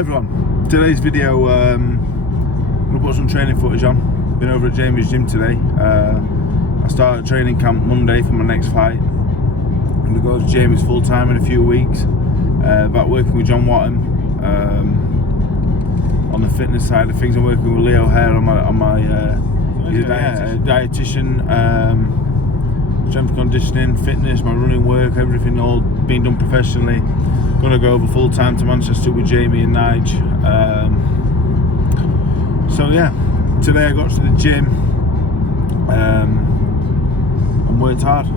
everyone, today's video I'm going to put some training footage on. Been over at Jamie's gym today. I started training camp Monday for my next fight. I'm going to go to Jamie's full time in a few weeks. About working with John Watton on the fitness side of things. I'm working with Leo Hare on my he's a dietitian, strength conditioning, fitness, my running work, everything all being done professionally. Gonna go over full time to Manchester with Jamie and Nige. So yeah, today I got to the gym and worked hard.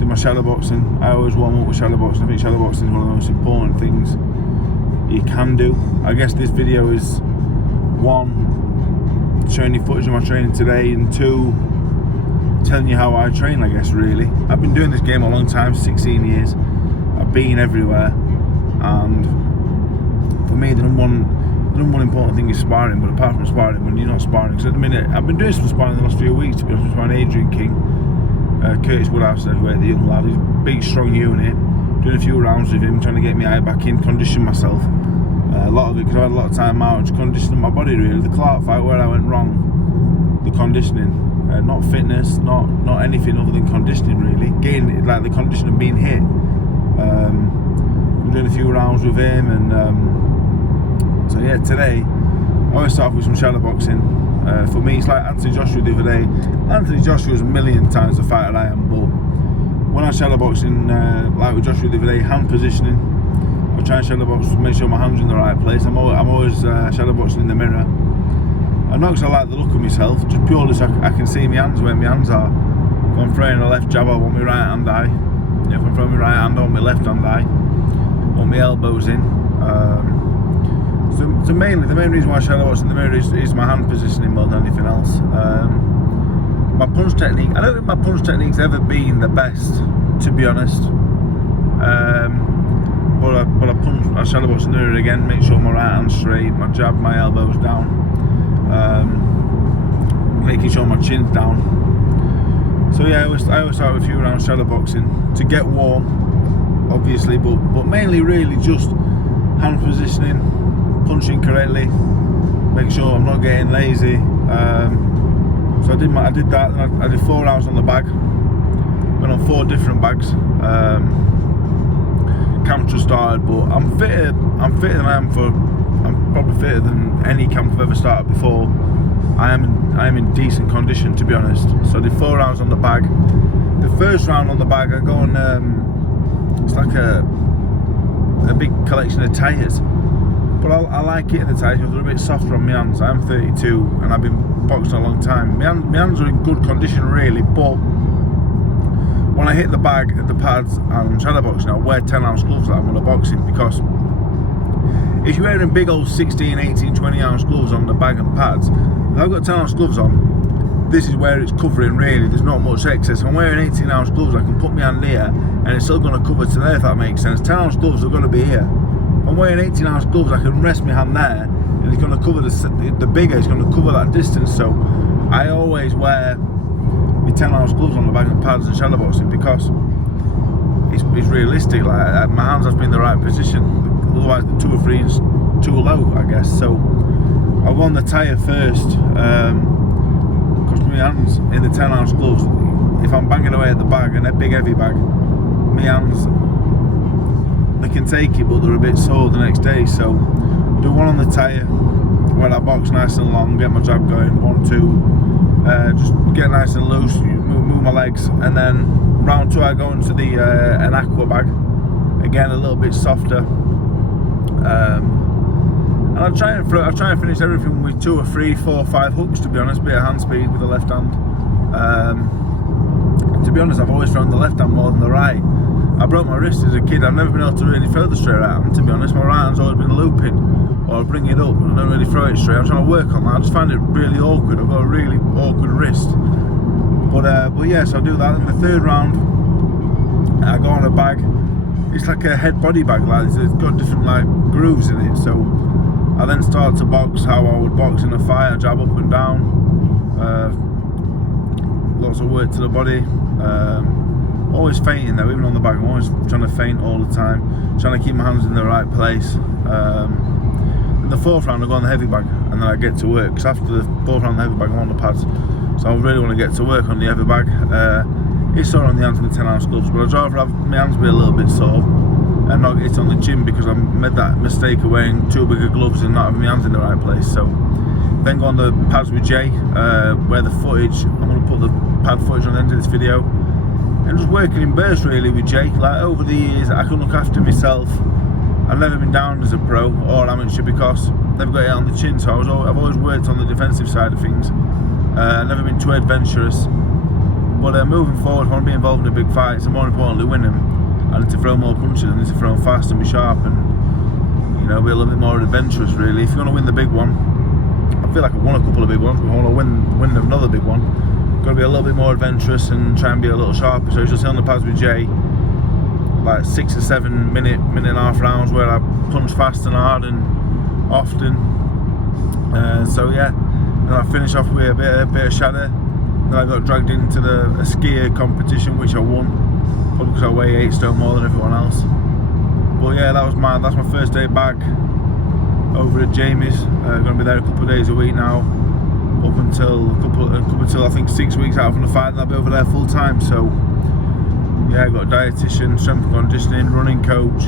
Did my shadow boxing. I always warm up with shadow boxing. I think shadow boxing is one of the most important things you can do. I guess this video is one, showing you footage of my training today, and two, telling you how I train, I guess, really. I've been doing this game a long time, 16 years. I've been everywhere, and for me the number one important thing is sparring. But apart from sparring, when you're not sparring, because at the minute I've been doing some sparring the last few weeks, to be honest, with Adrian King, Curtis Woodhouse, the young lad. He's a big strong unit. Doing a few rounds with him, trying to get me eye back in, condition myself. A lot of it because I had a lot of time out, just conditioning my body really. The Clark fight, where I went wrong, the conditioning. Not fitness, not anything other than conditioning really. Getting like the condition of being hit. I'm doing a few rounds with him, and so yeah, today I always start off with some shadow boxing. For me, it's like Anthony Joshua the other day. Anthony Joshua's a million times the fighter I am, but when I shadow boxing, like with Joshua the other day, hand positioning, I try and shadow box to make sure my hands are in the right place. I'm always shadow boxing in the mirror. And not because I like the look of myself, just purely so I can see my hands where my hands are. If I'm throwing a left jab, I want my right hand eye. If I'm throwing my right hand, I want my left hand eye. I want my elbows in. So mainly, the main reason why I shadow box in the mirror is my hand positioning more than anything else. My punch technique, I don't think my punch technique's ever been the best, to be honest. But I shadow box in the mirror again, make sure my right hand's straight, my jab, my elbows down. Making sure my chin's down. So yeah, I always start with a few rounds shadow boxing to get warm, obviously, but mainly really just hand positioning, punching correctly, make sure I'm not getting lazy. So I did that. And I did 4 rounds on the bag. Went on 4 different bags. Camp just started, but I'm fitter than I am for. I'm probably fitter than any camp I've ever started before. I am in decent condition, to be honest. So I did 4 rounds on the bag. The first round on the bag, I go on. It's like a big collection of tyres, but I like it in the tyres because they're a bit softer on my hands. I'm 32 and I've been boxing a long time. My hands are in good condition, really, but when I hit the bag, the pads, and I'm shadow boxing, I wear 10-ounce gloves like I'm on a boxing, because if you're wearing big old 16, 18, 20-ounce gloves on the bag and pads, if I've got 10-ounce gloves on, this is where it's covering really, there's not much excess. If I'm wearing 18-ounce gloves, I can put my hand here and it's still going to cover to there, if that makes sense. 10-ounce gloves are going to be here. If I'm wearing 18-ounce gloves, I can rest my hand there and it's going to cover the bigger, it's going to cover that distance. So I always wear my 10-ounce gloves on the bag and pads and shadow boxing, because it's realistic. Like my hands have to be in the right position. Otherwise the 2 or 3 is too low, I guess. So I'll go on the tyre first, because my hands in the 10-ounce gloves, if I'm banging away at the bag, and a big heavy bag, my hands, they can take it, but they're a bit sore the next day. So do 1 on the tyre, where I box nice and long, get my jab going, 1, 2, just get nice and loose, move my legs, and then round 2 I go into the an aqua bag, again a little bit softer. And I try and finish everything with 2 or 3, 4, 5 hooks, to be honest, bit of hand speed with the left hand. To be honest, I've always thrown the left hand more than the right. I broke my wrist as a kid. I've never been able to really throw the straight right hand, to be honest. My right hand's always been looping, or I bring it up, I don't really throw it straight. I'm trying to work on that. I just find it really awkward. I've got a really awkward wrist. But yeah, so I do that. In the 3rd round, I go on a bag. It's like a head body bag, like it's got different like grooves in it. So I then start to box how I would box in a fight. I jab up and down, lots of work to the body. Always feinting though, even on the bag. I'm always trying to feint all the time, trying to keep my hands in the right place. in the 4th round I go on the heavy bag, and then I get to work, because after the 4th round the heavy bag I'm on the pads. So I really want to get to work on the heavy bag. It's sore on the hands with the 10-ounce gloves, but I'd rather have my hands be a little bit sore and not get it on the chin, because I made that mistake of wearing too big of gloves and not having my hands in the right place. So then go on the pads with Jay, where the footage, I'm going to put the pad footage on the end of this video, and just working in bursts really with Jay. Like, over the years I can look after myself. I've never been down as a pro or amateur because they've got it on the chin, so I've always worked on the defensive side of things. Never been too adventurous, but moving forward, I want to be involved in big fights, and more importantly win them. I need to throw more punches, I need to throw them fast and be sharp, and, you know, be a little bit more adventurous really. If you want to win the big one, I feel like I've won a couple of big ones, but I want to win another big one, got to be a little bit more adventurous and try and be a little sharper. So as you'll see on the pads with Jay, like 6 or 7 minute and a half rounds where I punch fast and hard and often. So yeah, then I finish off with a bit of shadow. Then I got dragged into a skier competition, which I won, probably because I weigh 8 stone more than everyone else. But yeah, that's my first day back over at Jamie's. Going to be there a couple of days a week now, up until I think 6 weeks out from the fight, and I'll be over there full time. So yeah, I got a dietitian, strength and conditioning, running coach,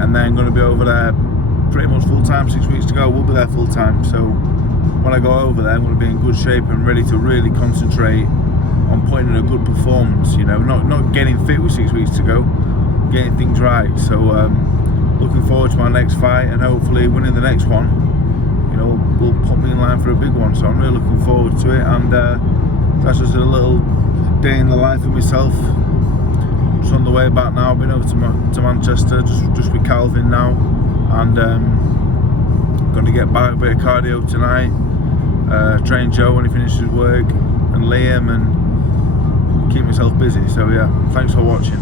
and then going to be over there pretty much full time. 6 weeks to go, we'll be there full time. So when I go over there, I'm going to be in good shape and ready to really concentrate on putting in a good performance. You know, not getting fit with 6 weeks to go, getting things right. So looking forward to my next fight, and hopefully winning the next one, you know, will put me in line for a big one. So I'm really looking forward to it, and that's just a little day in the life of myself. Just on the way back now, been over to Manchester, just with Calvin now, and going to get back, a bit of cardio tonight, train Joe when he finishes work, and Liam, and keep myself busy. So yeah, thanks for watching.